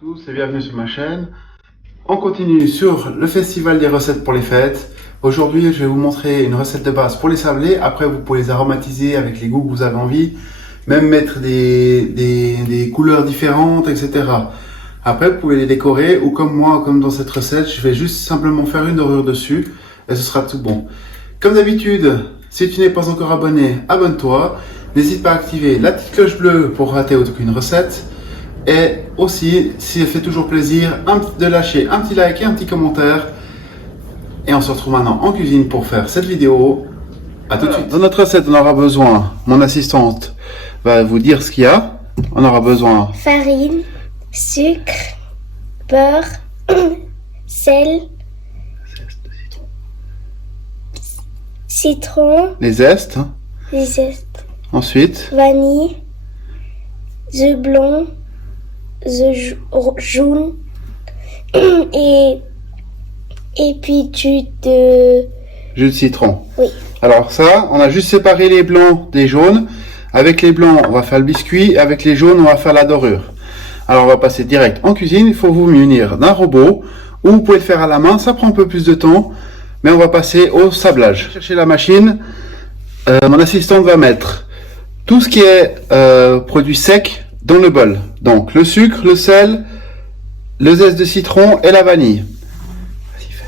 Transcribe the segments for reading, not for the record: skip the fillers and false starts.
tous et bienvenue sur ma chaîne. On continue sur le festival des recettes pour les fêtes. Aujourd'hui, je vais vous montrer une recette de base pour les sablés. Après, vous pouvez les aromatiser avec les goûts que vous avez envie. Même mettre des couleurs différentes, etc. Après, vous pouvez les décorer ou comme moi, comme dans cette recette, je vais juste simplement faire une dorure dessus et ce sera tout bon. Comme d'habitude, si tu n'es pas encore abonné, abonne-toi. N'hésite pas à activer la petite cloche bleue pour rater aucune recette. Et aussi, si ça fait toujours plaisir, de lâcher un petit like et un petit commentaire. Et on se retrouve maintenant en cuisine pour faire cette vidéo. A tout de suite. Dans notre recette, on aura besoin, mon assistante va vous dire ce qu'il y a. On aura besoin farine, sucre, beurre, sel, citron, les zestes. Ensuite, vanille, œufs blancs, œufs jaunes et puis jus de citron. Oui. Alors ça, on a juste séparé les blancs des jaunes. Avec les blancs, on va faire le biscuit. Avec les jaunes, on va faire la dorure. Alors on va passer direct en cuisine. Il faut vous munir d'un robot ou vous pouvez le faire à la main. Ça prend un peu plus de temps, mais on va passer au sablage. Chercher la machine. Mon assistante va mettre tout ce qui est produit sec dans le bol. Donc le sucre, le sel, le zeste de citron et la vanille. Vas-y, fais.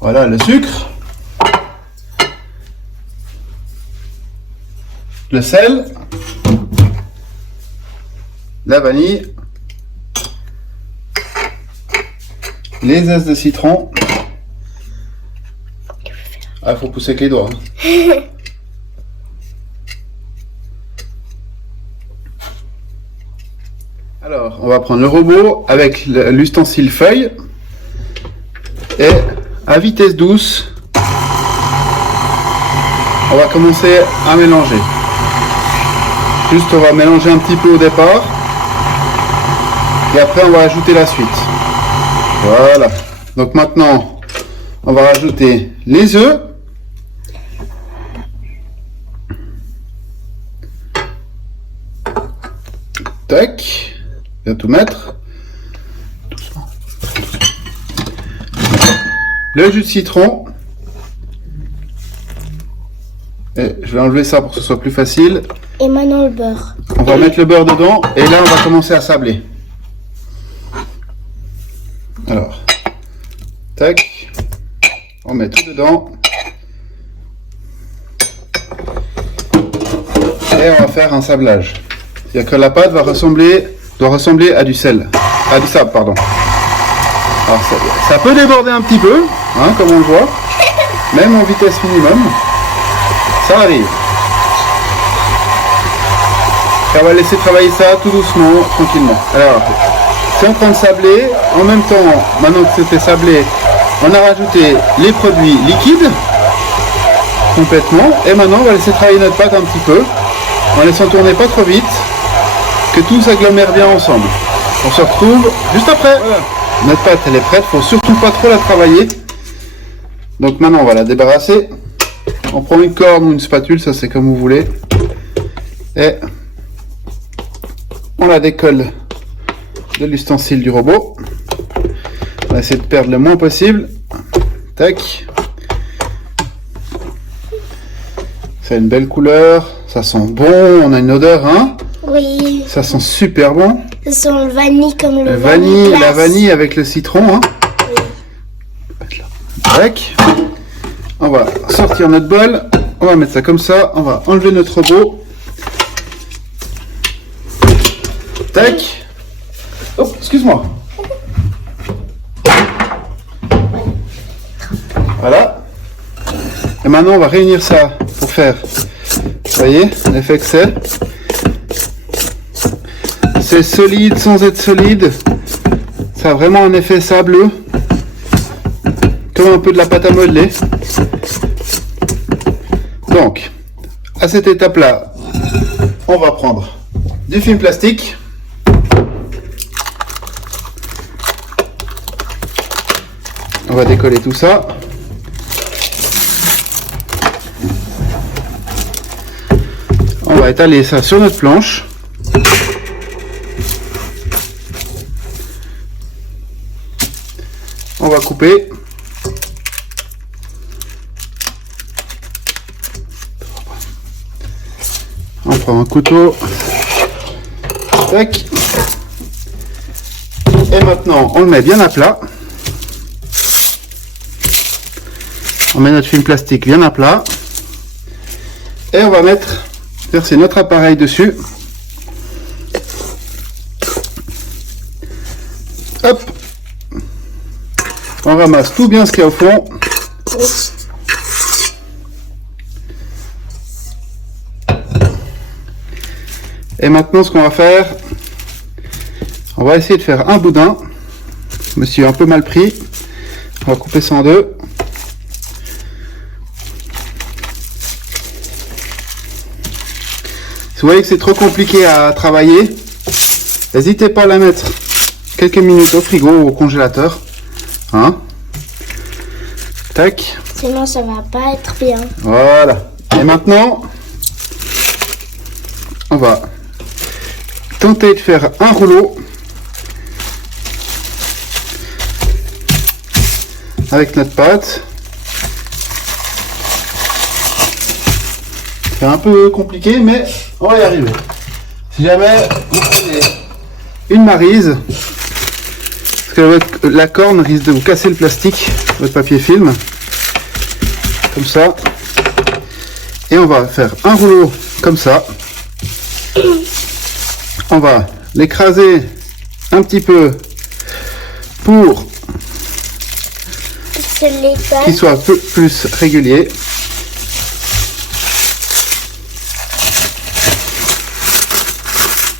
Voilà le sucre, le sel, la vanille, les zestes de citron. Ah, faut pousser avec les doigts. Alors, on va prendre le robot avec l'ustensile feuille et à vitesse douce, on va commencer à mélanger. Juste, on va mélanger un petit peu au départ et après on va ajouter la suite. Voilà. Donc maintenant, on va rajouter les œufs. Tac. On va tout mettre. Doucement. Le jus de citron. Et je vais enlever ça pour que ce soit plus facile. Et maintenant le beurre. On va mettre le beurre dedans et là on va commencer à sabler. Alors, tac, on met tout dedans. Et on va faire un sablage. C'est-à-dire que la pâte doit ressembler à du sel. À du sable, pardon. Alors ça peut déborder un petit peu, hein, comme on le voit. Même en vitesse minimum. Ça arrive. Et on va laisser travailler ça tout doucement, tranquillement. Alors, c'est en train de sabler. En même temps, maintenant que c'était sablé, on a rajouté les produits liquides complètement. Et maintenant, on va laisser travailler notre pâte un petit peu, en laissant tourner pas trop vite, que tout s'agglomère bien ensemble. On se retrouve juste après. Voilà. Notre pâte, elle est prête. Faut surtout pas trop la travailler. Donc maintenant, on va la débarrasser. On prend une corde ou une spatule, ça c'est comme vous voulez. Et on la décolle de l'ustensile du robot. On va essayer de perdre le moins possible. Tac. C'est une belle couleur. Ça sent bon. On a une odeur, hein? Oui. Ça sent super bon. Ça sent le vanille comme le vanille. La vanille avec le citron, hein? Oui. Tac. On va sortir notre bol. On va mettre ça comme ça. On va enlever notre robot. Tac. Oh, excuse-moi. Voilà. Et maintenant, on va réunir ça pour faire, vous voyez, l'effet que c'est. C'est solide sans être solide. Ça a vraiment un effet sableux. Comme un peu de la pâte à modeler. Donc, à cette étape-là, on va prendre du film plastique. On va décoller tout ça. va étaler ça sur notre planche. On va couper. On prend un couteau. Tac. Et maintenant, on le met bien à plat. On met notre film plastique bien à plat. Et on va verser notre appareil dessus. Hop. On ramasse tout bien ce qu'il y a au fond. Et maintenant, ce qu'on va faire, on va essayer de faire un boudin. Je me suis un peu mal pris. On va couper ça en deux. Si vous voyez que c'est trop compliqué à travailler, n'hésitez pas à la mettre quelques minutes au frigo ou au congélateur. Hein? Tac. Sinon, ça va pas être bien. Voilà. Et maintenant, on va tenter de faire un rouleau avec notre pâte. C'est un peu compliqué, mais on va y arriver. Si jamais vous prenez une maryse, parce que la corne risque de vous casser le plastique, votre papier film, comme ça. Et on va faire un rouleau comme ça. On va l'écraser un petit peu pour qu'il soit un peu plus régulier.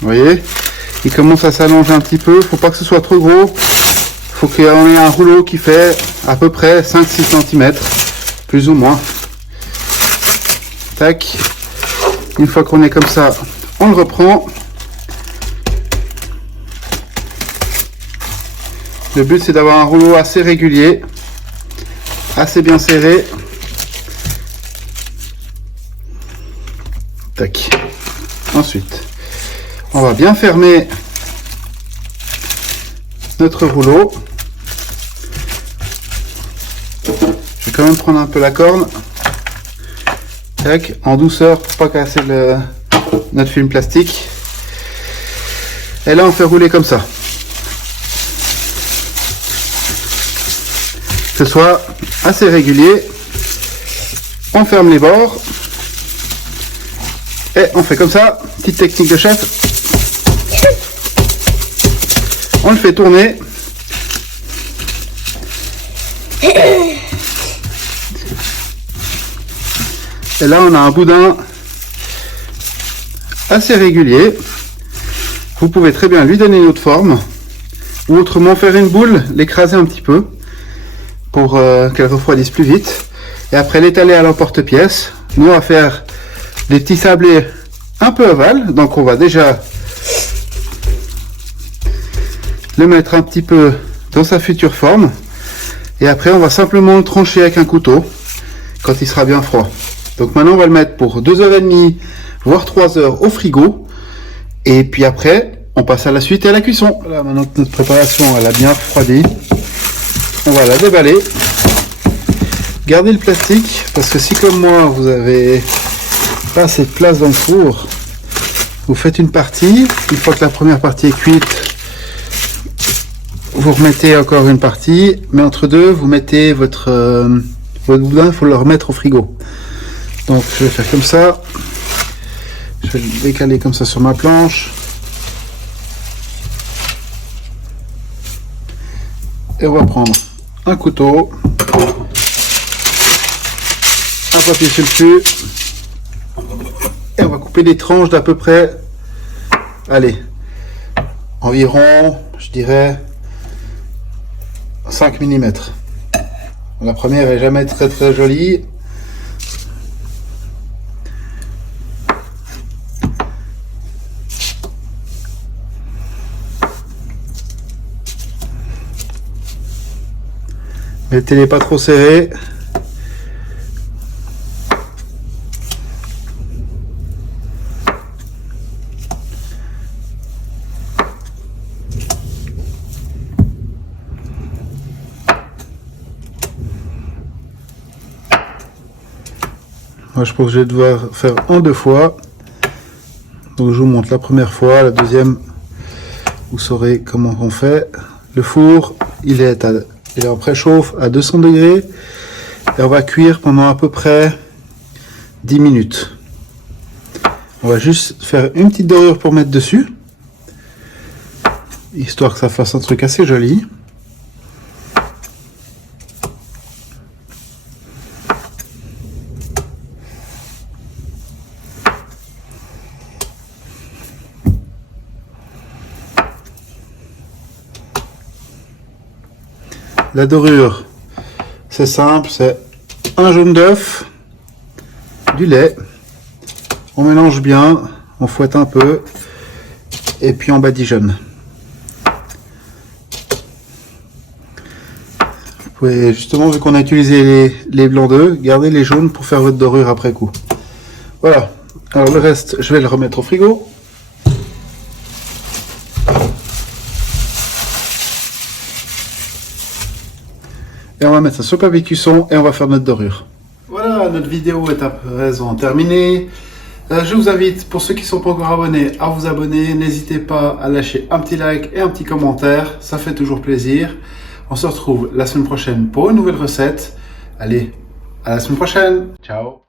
Vous voyez, il commence à s'allonger un petit peu. Faut pas que ce soit trop gros. Faut qu'il y ait un rouleau qui fait à peu près 5-6 cm, plus ou moins. Tac. Une fois qu'on est comme ça, on le reprend. Le but, c'est d'avoir un rouleau assez régulier, assez bien serré. Tac. Ensuite, on va bien fermer notre rouleau. Je vais quand même prendre un peu la corne. Tac, en douceur pour pas casser notre film plastique. Et là, on fait rouler comme ça. Que ce soit assez régulier. On ferme les bords. Et on fait comme ça. Petite technique de chef. On le fait tourner. Et là, on a un boudin assez régulier. Vous pouvez très bien lui donner une autre forme. Ou autrement faire une boule, l'écraser un petit peu pour qu'elle refroidisse plus vite. Et après l'étaler à l'emporte-pièce. Nous, on va faire des petits sablés un peu ovales. Donc, on va déjà le mettre un petit peu dans sa future forme. Et après, on va simplement le trancher avec un couteau quand il sera bien froid. Donc maintenant, on va le mettre pour 2h30, voire 3h au frigo. Et puis après, on passe à la suite et à la cuisson. Voilà, maintenant que notre préparation elle a bien refroidi, on va la déballer. Gardez le plastique, parce que si comme moi, vous avez pas assez de place dans le four, vous faites une partie. Une fois que la première partie est cuite, vous remettez encore une partie. Mais entre deux, vous mettez votre boudin, il faut le remettre au frigo. Donc je vais faire comme ça. Je vais le décaler comme ça sur ma planche. Et on va prendre un couteau, un papier sulfu, et on va couper des tranches d'à peu près, allez, environ, je dirais, 5 mm. La première est jamais très très jolie. Mettez-les pas trop serrés. Moi, je pense que je vais devoir faire en 2 fois. Donc, je vous montre la première fois, la deuxième, vous saurez comment on fait. Le four, il est en préchauffe à 200 degrés et on va cuire pendant à peu près 10 minutes. On va juste faire une petite dorure pour mettre dessus, histoire que ça fasse un truc assez joli. La dorure, c'est simple, c'est un jaune d'œuf, du lait, on mélange bien, on fouette un peu, et puis on badigeonne. Vous pouvez, justement, vu qu'on a utilisé les blancs d'œufs, garder les jaunes pour faire votre dorure après coup. Voilà, alors le reste, je vais le remettre au frigo. Et on va mettre ça sur papier cuisson et on va faire notre dorure. Voilà, notre vidéo est à présent terminée. Je vous invite, pour ceux qui ne sont pas encore abonnés, à vous abonner. N'hésitez pas à lâcher un petit like et un petit commentaire, ça fait toujours plaisir. On se retrouve la semaine prochaine pour une nouvelle recette. Allez, à la semaine prochaine. Ciao.